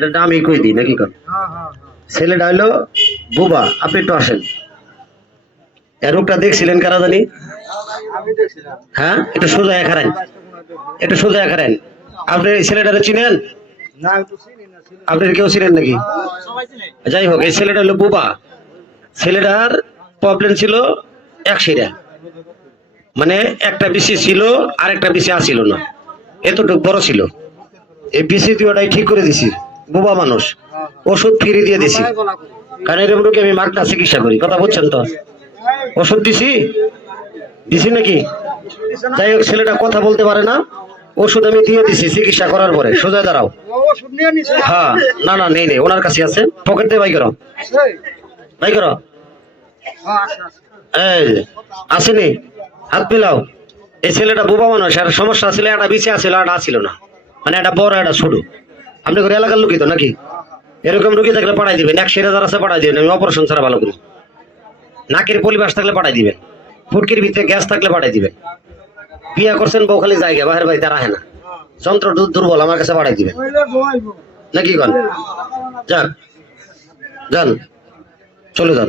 এটা আমি কই দিই নাকি কর ছেলেটা হলো বুবা আপনি একটু আসেন এর রোগটা দেখছিলেন কারা জানি হ্যাঁ একটু সোজা খারেন একটু সোজা খারেন আপনি এই ছেলেটারে চিনেন আপনার কেউ ছিলেন নাকি যাই হোক এই ছেলেটা হলো বুবা ছেলেটার প্রবলেম ছিল এক শিরা মানে একটা বিসি ছিল আর একটা বিসি আসিল না এতটুকু বড় ছিল এই বিসি দুটাই ঠিক করে দিছি বুবা মানুষ ওষুধ ফ্রি দিয়ে দিছি কারণ এরকম রোগী আমি মাগনা চিকিৎসা করি কথা বলছেন তো ওষুধ দিছি দিছি নাকি যাই হোক ছেলেটা কথা বলতে পারে না ওষুধ আমি দিয়ে দিছি চিকিৎসা করার পরে সোজা দাঁড়াও হ্যাঁ না না নেই নেই ওনার কাছে আছে পকেট দিয়ে বাই করো বাই করো এই আসেনি হাত মিলাও এই ছেলেটা বোবা মানুষ আর সমস্যা ছিল একটা বিছে আসছিল একটা আসছিল না মানে একটা বড় একটা ছোট আপনি করে এলাকার লোকই তো নাকি এরকম রোগী থাকলে পাঠাই দিবেন 1,000 আছে পাঠাই দিবেন আমি অপারেশন ছাড়া ভালো করি নাকের পরিবেশ থাকলে পাঠাই দিবেন ফুটকির ভিতরে গ্যাস থাকলে পাঠাই দিবেন বিয়া করছেন বউ খালি জায়গা বাহির বাড়িতে রাখে না যন্ত্র দুর্বল আমার কাছে পাঠাই দিবেন নাকি কন যান যান চলে যান